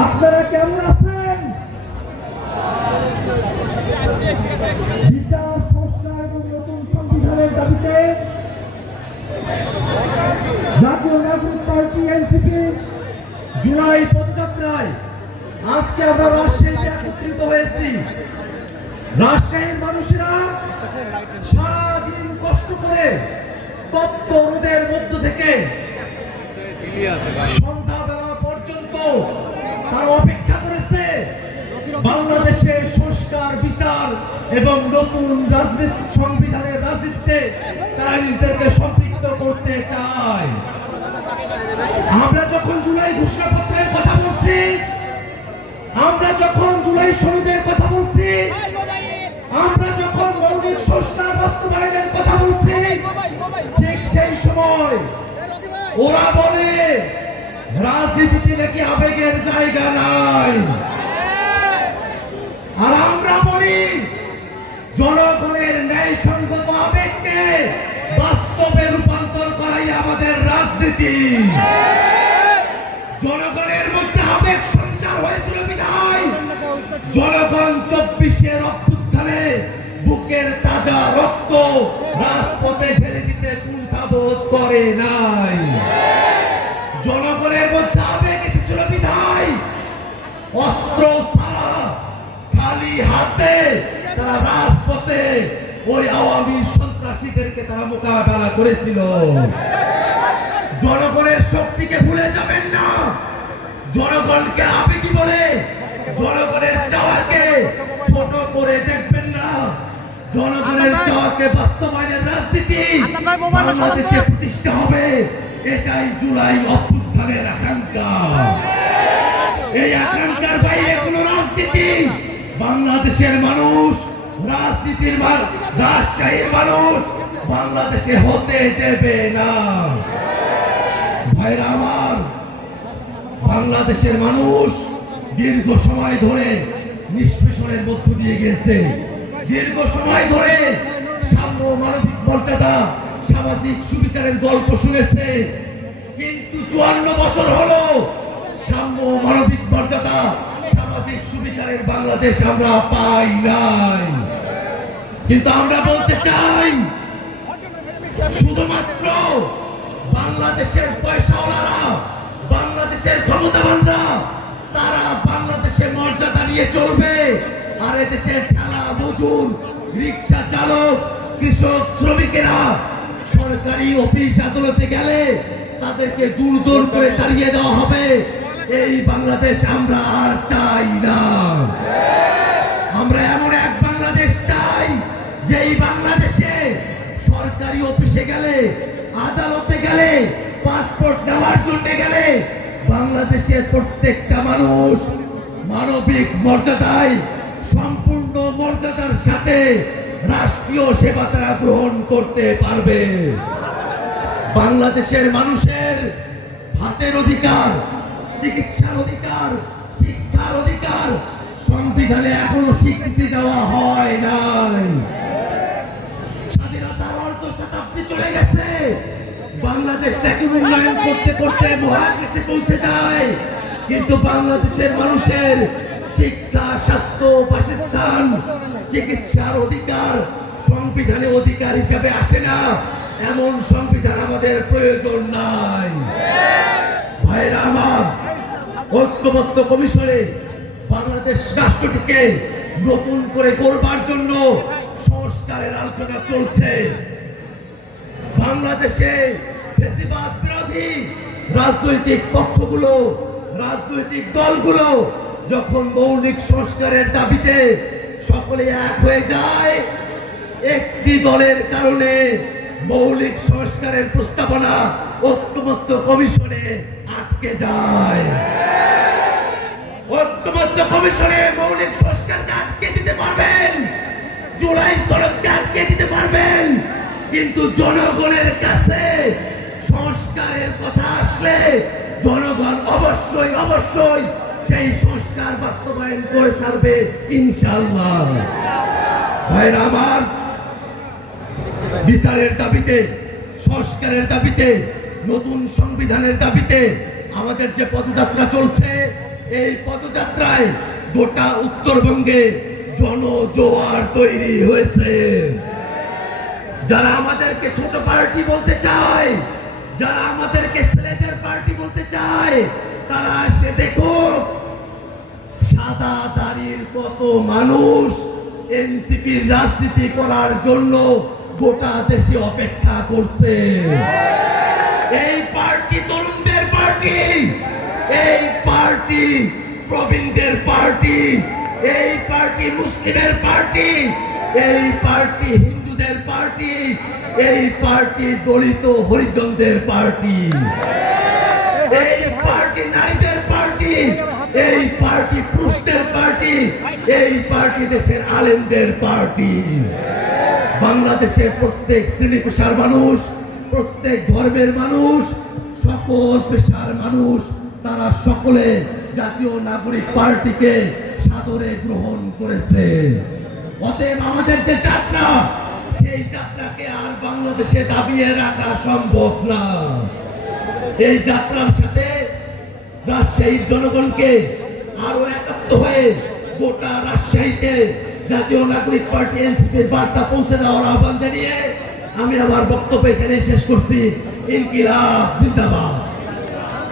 আপনারা কেমন আছেন বিচার সংস্কার এবং নতুন সংবিধানের দাবিতে জাতীয় নাগরিক পার্টি এনসিপি জুলাই পদযাত্রায় আজকে আমরা রাজশাহীতে একত্রিত হয়েছি রাজশাহীর মানুষেরা সারাদিন কষ্ট করে তপ্ত রোদের মধ্য থেকে সন্ধ্যাবেলা পর্যন্ত তারা অপেক্ষা করেছে বাংলাদেশে সংস্কার বিচার এবং নতুন রাজনীতি সংবিধানের রাজনীতিতে তারা নিজেদেরকে সম্পৃক্ত করতে চায় আমরা যখন জুলাই ঘোষণাপত্রের কথা বলছি আমরা যখন জুলাই শহীদের কথা বলছি আমরা যখন মৌলিক সংস্কার বাস্তবায়নের কথা বলছি ঠিক সেই সময় ওরা বলে রাজনীতিতে নাকি আবেগের জায়গা নাই আর আমরা বলি জনগণের ন্যায় সঙ্গত আবেগকে বাস্তবে রূপান্তর করাই আমাদের রাজনীতি জনগণের মধ্যে আবেগ সঞ্চার হয়েছিল বিধায় জনগণ চব্বিশের অভ্যুত্থানে বুকের তাজা রক্ত রাজপথে ঝেড়ে দিতে কুণ্ঠাবোধ করে নাই হাতে তারা রাজপথে ওই আওয়ামী সন্ত্রাসীদেরকে তারা মোকাবেলা করেছিল জনগণের শক্তিকে ভুলে যাবেন না জনগণকে আপনি কি বলে জনগণের চাওয়াকে ছোট করে দেখবেন না জনগণের চাওয়াকে বাস্তবায়নের রাজনীতি বাংলাদেশে প্রতিষ্ঠা হবে এটাই জুলাই অভ্যুত্থানের আকাঙ্ক্ষা এই আকাঙ্ক্ষার বাইরে কোনো রাজনীতি বাংলাদেশের মানুষ রাজনীতির রাজশাহীর মানুষ বাংলাদেশে হতে দেবে না ভাইরা আমার বাংলাদেশের মানুষ দীর্ঘ সময় ধরে নিষ্পেষণের মধ্য দিয়ে গেছে দীর্ঘ সময় ধরে সাম্য মানবিক মর্যাদা সামাজিক সুবিচারের গল্প শুনেছে কিন্তু চুয়ান্ন বছর হলো সাম্য মানবিক মর্যাদা সামাজিক সুবিচারের বাংলাদেশ আমরা পাই নাই কিন্তু আমরা বলতে চাই শুধুমাত্র বাংলাদেশের পয়সাওয়ালারা বাংলাদেশের ক্ষমতাবানরা তারা বাংলাদেশের মর্যাদা নিয়ে চলবে আর দেশের ঠেলা মজুর রিক্সা চালক কৃষক শ্রমিকেরা সরকারি অফিস আদালতে গেলে তাদেরকে দূর দূর করে দাঁড়িয়ে দেওয়া হবে এই বাংলাদেশ আমরা আর চাই না আমরা এমন এক বাংলাদেশ চাই যে এই বাংলাদেশে সরকারি অফিসে গেলে আদালতে গেলে পাসপোর্ট দেওয়ার জন্য গেলে বাংলাদেশের প্রত্যেকটা মানুষ মানবিক মর্যাদায় সম্পূর্ণ মর্যাদার সাথে রাষ্ট্রীয় সেবা তারা গ্রহণ করতে পারবে বাংলাদেশের মানুষের হাতের অধিকার চিকিৎসার অধিকার শিক্ষার অধিকার সংবিধানে এখনো স্বীকৃতি দেওয়া হয় নাই স্বাধীনতার অর্ধ শতাব্দী চলে গেছে বাংলাদেশটাকে উন্নয়ন করতে করতে মহাদেশে পৌঁছে যায় কিন্তু বাংলাদেশের মানুষের শিক্ষা স্বাস্থ্য বাসস্থান চিকিৎসার অধিকার সংবিধানে অধিকার হিসাবে আসে না এমন সংবিধান আমাদের প্রয়োজন নাই ভাইরা আমার ঐক্যবদ্ধ কমিশনে বাংলাদেশ রাষ্ট্রটিকে নতুন করে গড়বার জন্য সংস্কারের আলোচনা চলছে বাংলাদেশে বেশিরভাগ বিরোধী রাজনৈতিক পক্ষগুলো রাজনৈতিক দলগুলো যখন মৌলিক সংস্কারের দাবিতে সকলে এক হয়ে যায় একটি দলের কারণে মৌলিক সংস্কারের প্রস্তাবনা ঐক্যবদ্ধ কমিশনে আটকে যায় ঐক্যবদ্ধ কমিশনে মৌলিক সংস্কারকে আটকে দিতে পারবেন জুলাই সড়ককে আটকে দিতে পারবেন কিন্তু জনগণের কাছে সংস্কারের কথা আসলে জনগণ অবশ্যই অবশ্যই সেই সংস্কার বাস্তবায়ন করে ছাড়বে ইনশাল্লাহ ভাইরা আমার বিচারের দাবিতে সংস্কারের দাবিতে নতুন সংবিধানের দাবিতে আমাদের যে পদযাত্রা চলছে এই পদযাত্রায় গোটা উত্তরবঙ্গে জনজোয়ার তৈরি হয়েছে যারা আমাদেরকে ছোট পার্টি বলতে চায় যারা আমাদেরকে সিলেটের পার্টি বলতে চায় তারা এসে দেখো সাদা দাড়ির কত মানুষ এনসিপির রাজনীতি করার জন্য গোটা দেশে অপেক্ষা করছে এই পার্টি তো পার্টি প্রবীণদের পার্টি এই পার্টি মুসলিমের পার্টি এই পার্টি হিন্দুদের পার্টি এই পার্টি দলিত হরিজনদের পার্টি এই পার্টি নারীদের পার্টি এই পার্টি পুরুষদের পার্টি এই পার্টি দেশের আলেমদের পার্টি বাংলাদেশের প্রত্যেক শ্রেণী পেশার মানুষ প্রত্যেক ধর্মের মানুষ সকল পেশার মানুষ তারা সকলে জাতীয় নাগরিক পার্টিকে সাদরে গ্রহণ করেছে অতএব আমাদের যে যাত্রা সেই যাত্রাকে আর বাংলাদেশে দাবিয়ে রাখা সম্ভব না এই যাত্রার সাথে রাজশাহীর জনগণকে আরো একাত্ম হয়ে গোটা রাজশাহীতে জাতীয় নাগরিক পার্টি এনসিপির বার্তা পৌঁছে দেওয়ার আহ্বান জানিয়ে আমি আমার বক্তব্য এখানে শেষ করছি ইনকিলাব জিন্দাবাদ